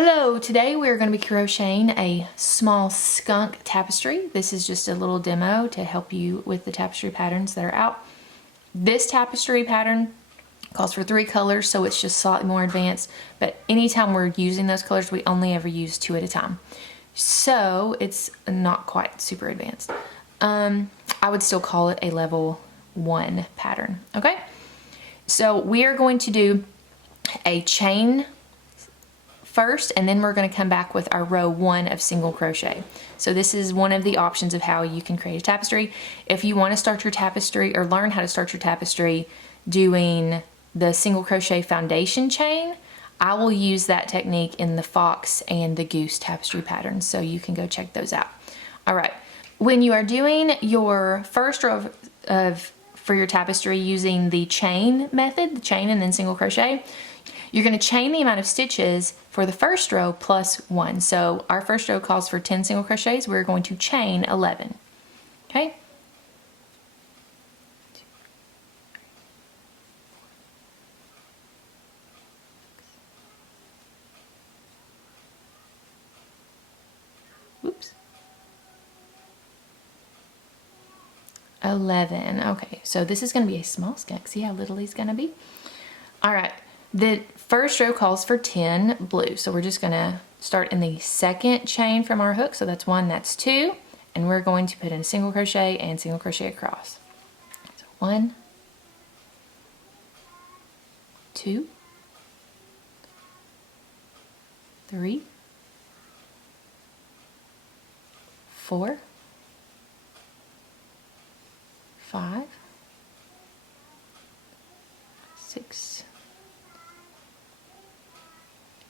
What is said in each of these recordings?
Hello, today we're going to be crocheting a small skunk tapestry. This is just a little demo to help you with the tapestry patterns that are out. This tapestry pattern calls for 3 colors, so it's just slightly more advanced, but anytime we're using those colors, we only ever use 2 at a time. So it's not quite super advanced. I would still call it a level 1 pattern, okay? So we are going to do a chain first, and then we're going to come back with our row 1 of single crochet. So this is one of the options of how you can create a tapestry. If you want to start your tapestry or learn how to start your tapestry doing the single crochet foundation chain, I will use that technique in the fox and the goose tapestry patterns, so you can go check those out. All right, when you are doing your first row for your tapestry using the chain method, the chain and then single crochet, you're going to chain the amount of stitches for the first row plus 1. So our first row calls for 10 single crochets. We're going to chain 11. Okay? Oops. 11. Okay, so this is going to be a small skunk. See how little he's going to be? All right. The first row calls for 10 blue, so we're just going to start in the second chain from our hook. So that's 1, that's 2, and we're going to put in a single crochet and single crochet across. So 1, 2, 3, 4, 5, 6,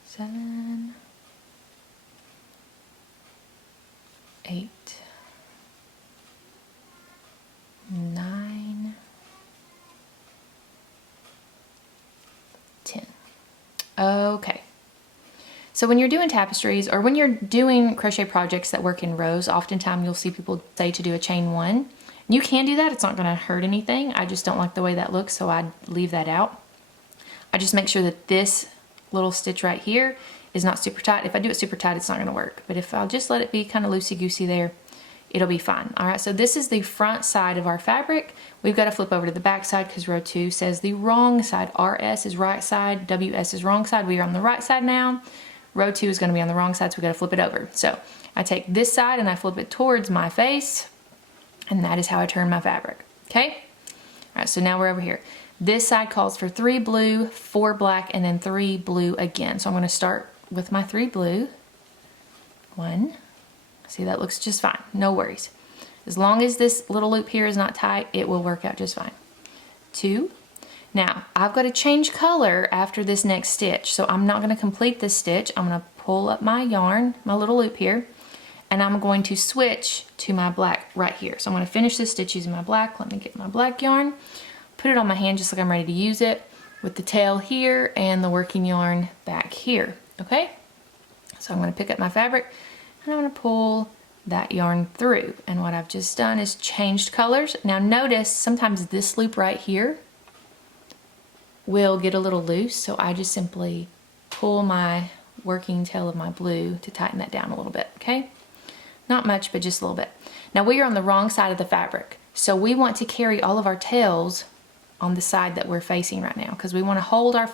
7, 8, 9, 10. Okay. So when you're doing tapestries or when you're doing crochet projects that work in rows, oftentimes you'll see people say to do a chain 1. You can do that. It's not going to hurt anything. I just don't like the way that looks, so I'd leave that out. I just make sure that this little stitch right here is not super tight. If I do it super tight, it's not going to work. But if I'll just let it be kind of loosey-goosey there, it'll be fine. All right, so this is the front side of our fabric. We've got to flip over to the back side because row 2 says the wrong side. RS is right side, WS is wrong side. We are on the right side now. Row 2 is going to be on the wrong side, so we've got to flip it over. So I take this side and I flip it towards my face, and that is how I turn my fabric, okay? All right, so now we're over here. This side calls for 3 blue, 4 black, and then 3 blue again. So I'm going to start with my 3 blue. 1. See, that looks just fine. No worries. As long as this little loop here is not tight, it will work out just fine. 2. Now, I've got to change color after this next stitch. So I'm not going to complete this stitch. I'm going to pull up my yarn, my little loop here, and I'm going to switch to my black right here. So I'm going to finish this stitch using my black. Let me get my black yarn. Put it on my hand just like I'm ready to use it with the tail here and the working yarn back here, okay? So I'm going to pick up my fabric and I'm going to pull that yarn through. And what I've just done is changed colors. Now notice sometimes this loop right here will get a little loose, so I just simply pull my working tail of my blue to tighten that down a little bit, okay? Not much, but just a little bit. Now we are on the wrong side of the fabric, so we want to carry all of our tails on the side that we're facing right now because we want to hold our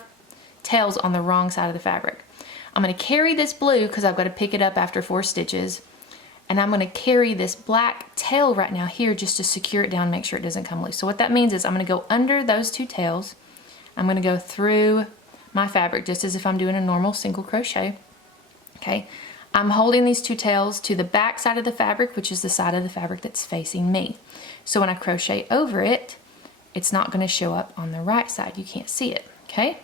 tails on the wrong side of the fabric. I'm going to carry this blue because I've got to pick it up after 4 stitches, and I'm going to carry this black tail right now here just to secure it down and make sure it doesn't come loose. So what that means is I'm going to go under those 2 tails. I'm going to go through my fabric just as if I'm doing a normal single crochet. Okay, I'm holding these 2 tails to the back side of the fabric, which is the side of the fabric that's facing me. So when I crochet over it, it's not going to show up on the right side. You can't see it, okay?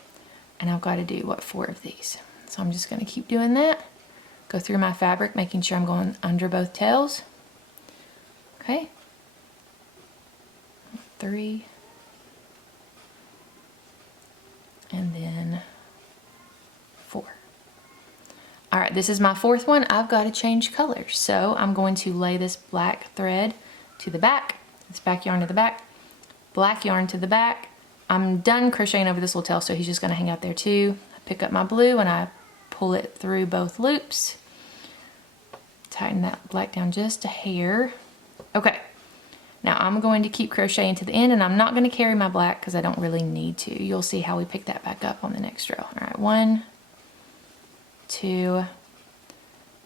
And I've got to do, what, 4 of these. So I'm just going to keep doing that. Go through my fabric, making sure I'm going under both tails. Okay. 3. And then 4. All right, this is my 4th one. I've got to change colors. So I'm going to lay this black thread to the back, this back yarn to the back, black yarn to the back. I'm done crocheting over this little tail, so he's just going to hang out there too. I pick up my blue and I pull it through both loops. Tighten that black down just a hair. Okay, now I'm going to keep crocheting to the end, and I'm not going to carry my black because I don't really need to. You'll see how we pick that back up on the next row. All right, 1, 2,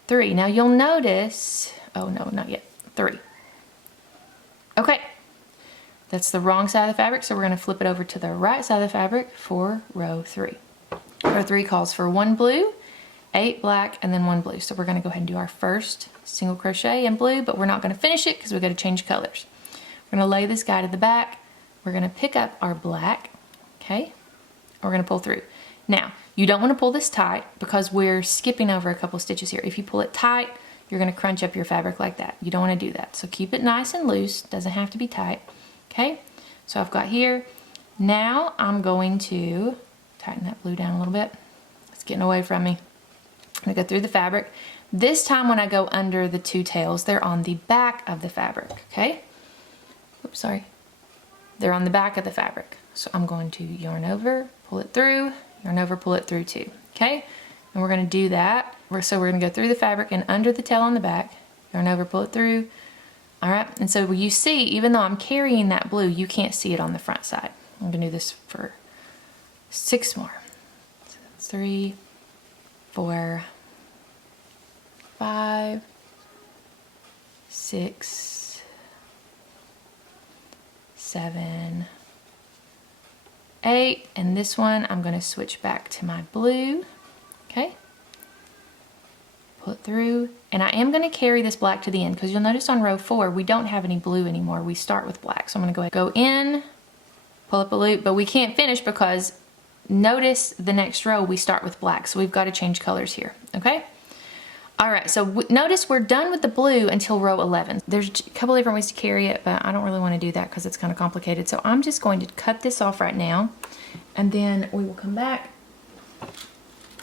3. Now you'll notice, oh no, not yet, 3. Okay, that's the wrong side of the fabric, so we're going to flip it over to the right side of the fabric for row 3. Row 3 calls for 1 blue, 8 black, and then 1 blue. So we're going to go ahead and do our first single crochet in blue, but we're not going to finish it because we've got to change colors. We're going to lay this guy to the back. We're going to pick up our black, okay? We're going to pull through. Now, you don't want to pull this tight because we're skipping over a couple stitches here. If you pull it tight, you're going to crunch up your fabric like that. You don't want to do that. So keep it nice and loose. Doesn't have to be tight, okay? So I've got here. Now I'm going to tighten that blue down a little bit. It's getting away from me. I'm going to go through the fabric. This time when I go under the 2 tails, they're on the back of the fabric, okay? Oops, sorry. They're on the back of the fabric. So I'm going to yarn over, pull it through, yarn over, pull it through too, okay? And we're going to do that. So we're going to go through the fabric and under the tail on the back, yarn over, pull it through. All right, and so you see, even though I'm carrying that blue, you can't see it on the front side. I'm going to do this for 6 more. 3, 4, 5, 6, 7, 8, and this one I'm going to switch back to my blue, okay? Pull it through, and I am going to carry this black to the end because you'll notice on row 4 we don't have any blue anymore. We start with black, so I'm going to go in, pull up a loop, but we can't finish because notice the next row we start with black, so we've got to change colors here, okay? All right, so notice we're done with the blue until row 11. There's a couple different ways to carry it, but I don't really want to do that because it's kind of complicated. So I'm just going to cut this off right now, and then we will come back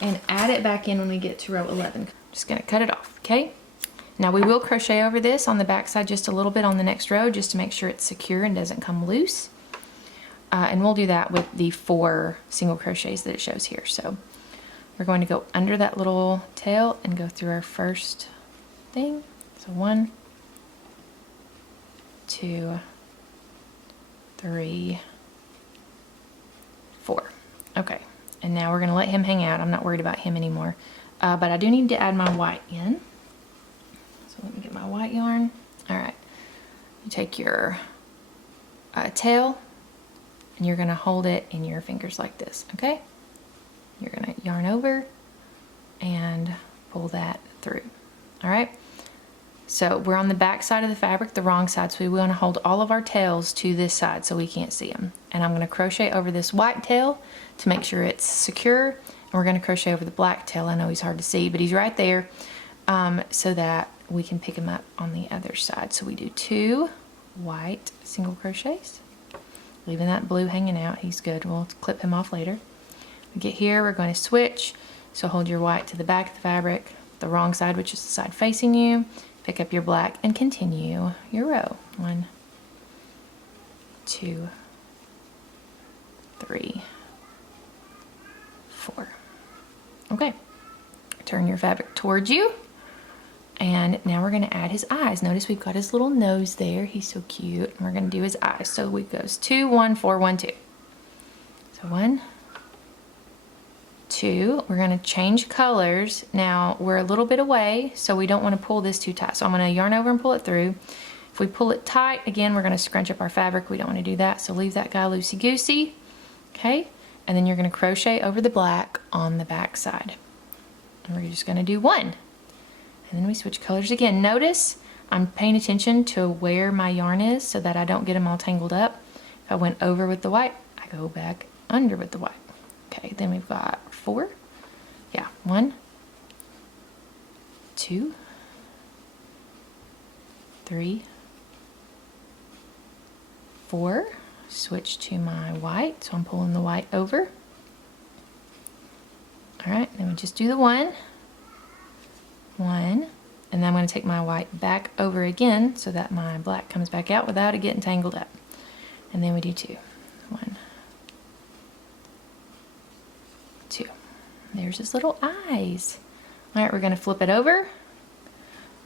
and add it back in when we get to row 11. Just gonna cut it off, okay? Now we will crochet over this on the back side just a little bit on the next row just to make sure it's secure and doesn't come loose. And we'll do that with the 4 single crochets that it shows here. So we're going to go under that little tail and go through our first thing. So 1, 2, 3, 4. Okay, and now we're gonna let him hang out. I'm not worried about him anymore. But I do need to add my white in. So let me get my white yarn. All right, you take your tail and you're gonna hold it in your fingers like this, okay? You're gonna yarn over and pull that through, all right? So we're on the back side of the fabric, the wrong side, so we wanna hold all of our tails to this side so we can't see them. And I'm gonna crochet over this white tail to make sure it's secure, and we're gonna crochet over the black tail. I know he's hard to see, but he's right there, so that we can pick him up on the other side. So we do 2 white single crochets, leaving that blue hanging out. He's good, we'll clip him off later. We get here, we're going to switch. So hold your white to the back of the fabric, the wrong side, which is the side facing you. Pick up your black and continue your row. 1, 2, 3, 4. Okay, turn your fabric towards you. And now we're going to add his eyes. Notice we've got his little nose there. He's so cute. And we're going to do his eyes. So we goes 2, 1, 4, 1, 2. So 1, 2. We're going to change colors. Now we're a little bit away, so we don't want to pull this too tight. So I'm going to yarn over and pull it through. If we pull it tight, again, we're going to scrunch up our fabric. We don't want to do that. So leave that guy loosey-goosey. Okay. And then you're going to crochet over the black on the back side. And we're just going to do 1. And then we switch colors again. Notice I'm paying attention to where my yarn is so that I don't get them all tangled up. If I went over with the white, I go back under with the white. Okay, then we've got 4. Yeah, 1, 2, 3, 4. Switch to my white, so I'm pulling the white over. All right, then we just do the 1, and then I'm going to take my white back over again so that my black comes back out without it getting tangled up. And then we do 2. 1, 2. There's his little eyes. All right, we're gonna flip it over.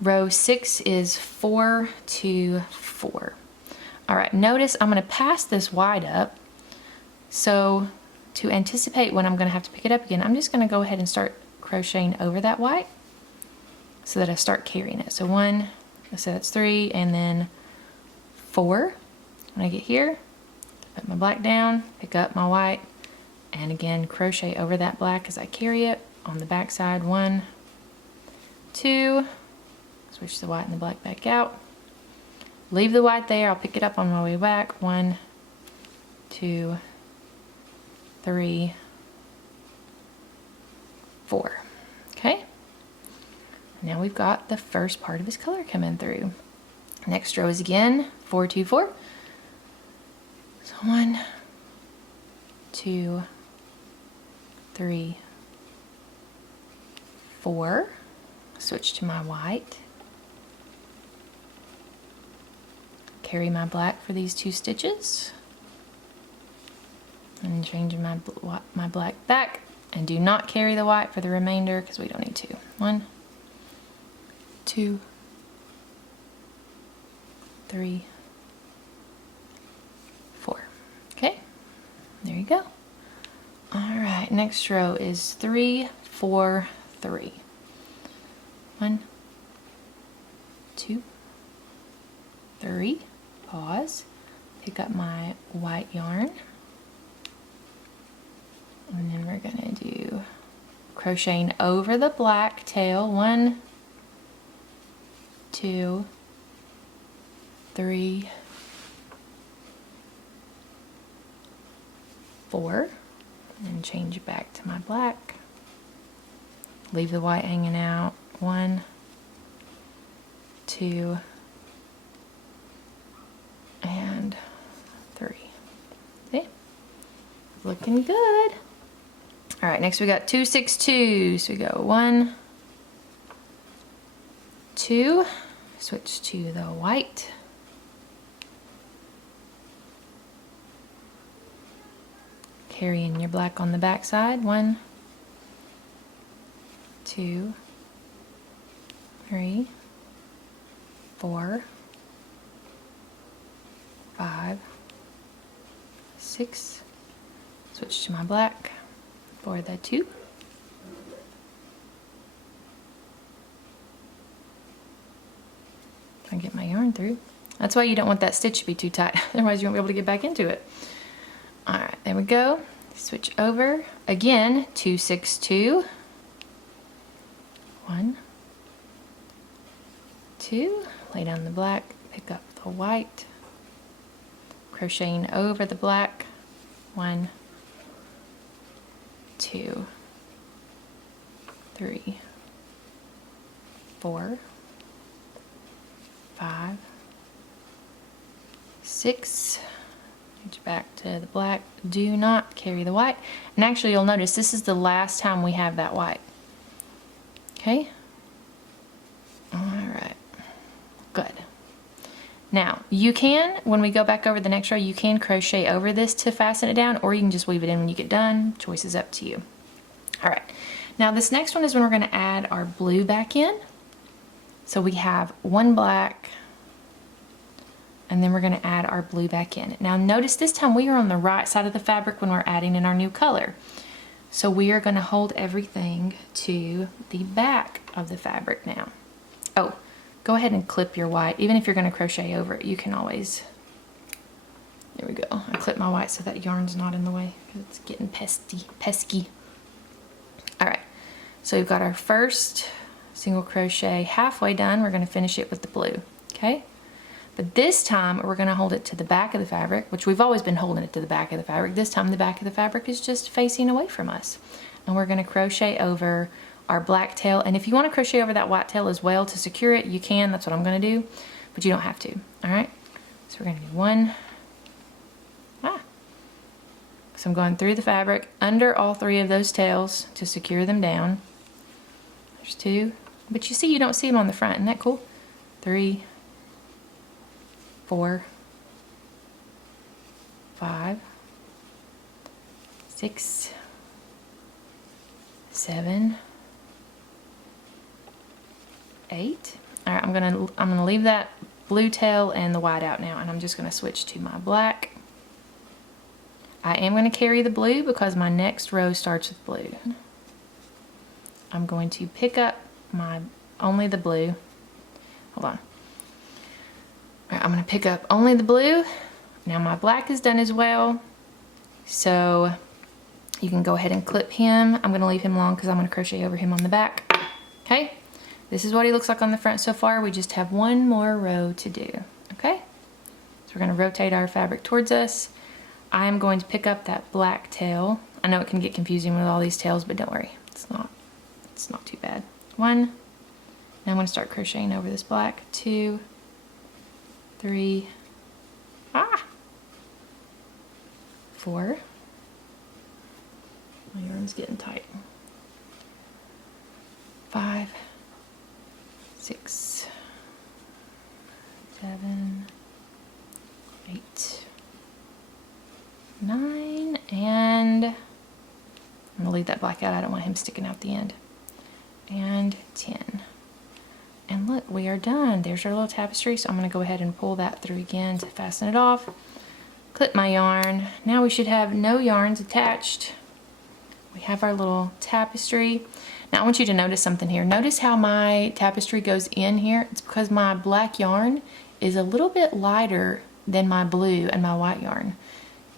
Row 6 is 4, 2, 4. All right, notice I'm gonna pass this wide up. So to anticipate when I'm gonna have to pick it up again, I'm just gonna go ahead and start crocheting over that white so that I start carrying it. So 1, so that's 3, and then 4. When I get here, put my black down, pick up my white, and again crochet over that black as I carry it on the back side. 1, 2, switch the white and the black back out. Leave the white there, I'll pick it up on my way back. 1, 2, 3, 4. Okay, now we've got the first part of his color coming through. Next row is again 4, 2, 4. So 1, 2, 3, 4. Switch to my white. Carry my black for these 2 stitches. And changing my black back. And do not carry the white for the remainder because we don't need to. 1, 2, 3, 4. Okay, there you go. All right, next row is 3, 4, 3. 1, 2, 3. Pause. Pick up my white yarn. And then we're gonna do crocheting over the black tail. 1, 2, 3, 4, and change it back to my black. Leave the white hanging out. 1, 2, and 3. See? Looking good. All right, next we got 2, 6, 2. So we go 1, 2, switch to the white. Carrying your black on the back side. 1, 2, 3, 4, 5, 6. Switch to my black for the 2. Try and get my yarn through. That's why you don't want that stitch to be too tight, otherwise you won't be able to get back into it. All right, there we go. Switch over. Again, 2, 6, 2. 1, 2. Lay down the black, pick up the white. Crocheting over the black. 1, 2, 3, 4, 5, 6. Reach back to the black. Do not carry the white. And actually you'll notice this is the last time we have that white. Okay? Alright. Good. Now, you can, when we go back over the next row, you can crochet over this to fasten it down, or you can just weave it in when you get done. Choice is up to you. Alright. Now this next one is when we're going to add our blue back in. So we have 1 black, and then we're going to add our blue back in. Now notice this time we are on the right side of the fabric when we're adding in our new color. So we are going to hold everything to the back of the fabric now. Oh, go ahead and clip your white. Even if you're going to crochet over it, you can always, there we go. I clip my white so that yarn's not in the way because it's getting pesky. All right, so we've got our first single crochet halfway done. We're going to finish it with the blue, okay? But this time we're going to hold it to the back of the fabric, which we've always been holding it to the back of the fabric. This time the back of the fabric is just facing away from us. And we're going to crochet over our black tail. And if you want to crochet over that white tail as well to secure it, you can. That's what I'm going to do, but you don't have to. All right. So we're going to do 1. So I'm going through the fabric under all 3 of those tails to secure them down. There's 2, but you see you don't see them on the front. Isn't that cool? 3, 4, 5, 6, 7, 8. All right, I'm gonna leave that blue tail and the white out now, and I'm just gonna switch to my black. I am gonna carry the blue because my next row starts with blue. I'm going to pick up only the blue. Hold on. All right, I'm gonna pick up only the blue. Now my black is done as well, so you can go ahead and clip him. I'm gonna leave him long because I'm gonna crochet over him on the back. Okay, this is what he looks like on the front so far. We just have one more row to do, okay? So we're gonna rotate our fabric towards us. I am going to pick up that black tail. I know it can get confusing with all these tails, but don't worry, it's not too bad. 1, now I'm gonna start crocheting over this black. 2, 3, 4. My yarn's getting tight. 5, 6, 7, 8, 9, and I'm gonna leave that black out. I don't want him sticking out the end. And 10. And look, we are done. There's our little tapestry. So I'm gonna go ahead and pull that through again to fasten it off. Clip my yarn. Now we should have no yarns attached. We have our little tapestry. Now I want you to notice something here. Notice how my tapestry goes in here. It's because my black yarn is a little bit lighter than my blue and my white yarn.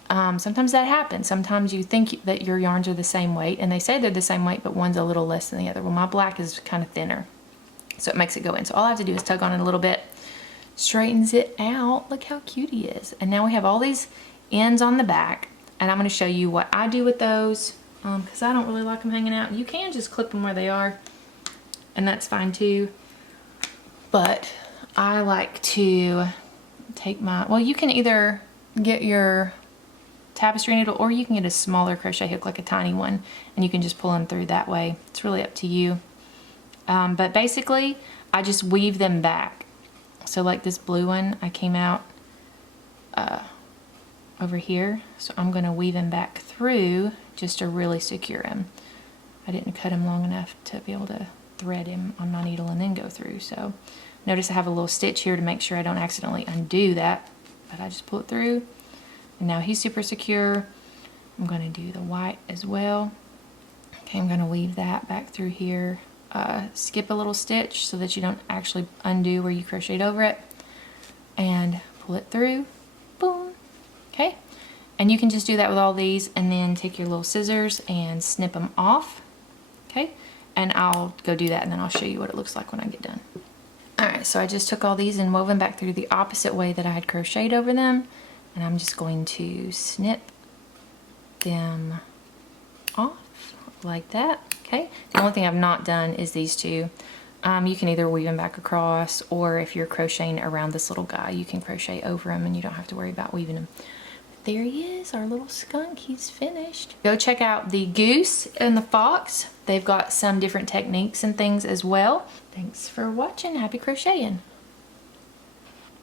Sometimes that happens. Sometimes you think that your yarns are the same weight, and they say they're the same weight, but one's a little less than the other. Well, my black is kind of thinner, so it makes it go in. So all I have to do is tug on it a little bit, straightens it out. Look how cute he is. And now we have all these ends on the back, and I'm going to show you what I do with those, because I don't really like them hanging out. You can just clip them where they are, and that's fine too. But I like to take well, you can either get your tapestry needle, or you can get a smaller crochet hook, like a tiny one, and you can just pull them through that way. It's really up to you. But basically, I just weave them back. So like this blue one, I came out over here, so I'm gonna weave him back through just to really secure him. I didn't cut him long enough to be able to thread him on my needle and then go through. So notice I have a little stitch here to make sure I don't accidentally undo that, but I just pull it through. And now he's super secure. I'm going to do the white as well. Okay, I'm going to weave that back through here. Skip a little stitch so that you don't actually undo where you crocheted over it. And pull it through. Boom. Okay. And you can just do that with all these, and then take your little scissors and snip them off. Okay. And I'll go do that, and then I'll show you what it looks like when I get done. Alright, so I just took all these and wove them back through the opposite way that I had crocheted over them. And I'm just going to snip them off like that. Okay, the only thing I've not done is these two. You can either weave them back across, or if you're crocheting around this little guy, you can crochet over him and you don't have to worry about weaving him. But there he is, our little skunk. He's finished. Go check out the goose and the fox. They've got some different techniques and things as well. Thanks for watching. Happy crocheting.